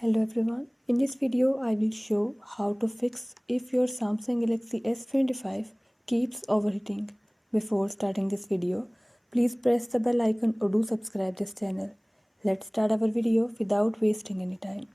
Hello everyone, in this video I will show how to fix if your Samsung Galaxy S25 keeps overheating. Before starting this video, please press the bell icon or do subscribe this channel. Let's start our video without wasting any time.